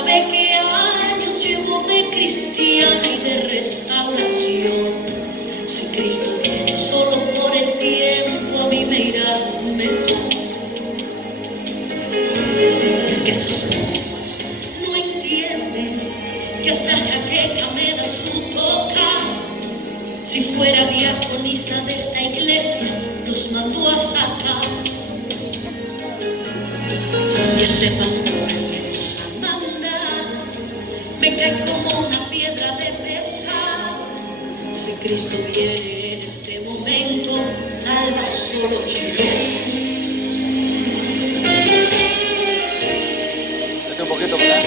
sabe qué años llevo de cristiana y de restauración. Si Cristo viene solo por el tiempo, a mí me irá mejor. Es que esos músicos no entienden que hasta jaqueca me da su tocar. Si fuera diaconisa de esta iglesia, los mandó a sacar. Y ese pastor que les ha mandado me cae como una piedra de pesar. Si Cristo viene en este momento, salva solo yo. Un poquito para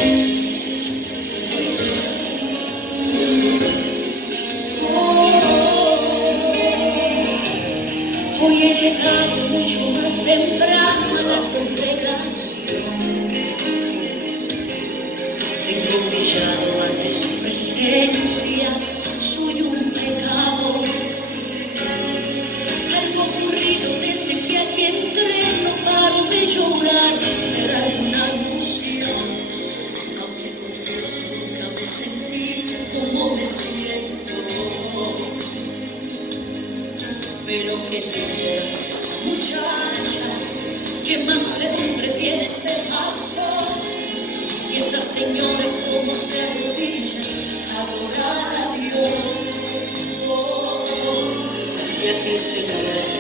Hoy he llegado mucho más temprano a la congregación. Vengo humillado ante su presencia, soy un pecador. Algo ocurrido desde que aquí entré, no paro de llorar, será alguna emoción. Aunque confieso, nunca me sentí como me siento. Pero que linda es esa muchacha, que mansedumbre tiene ese pastor. Y esa señora como se arrodilla a adorar a Dios. Oh, y aquel señor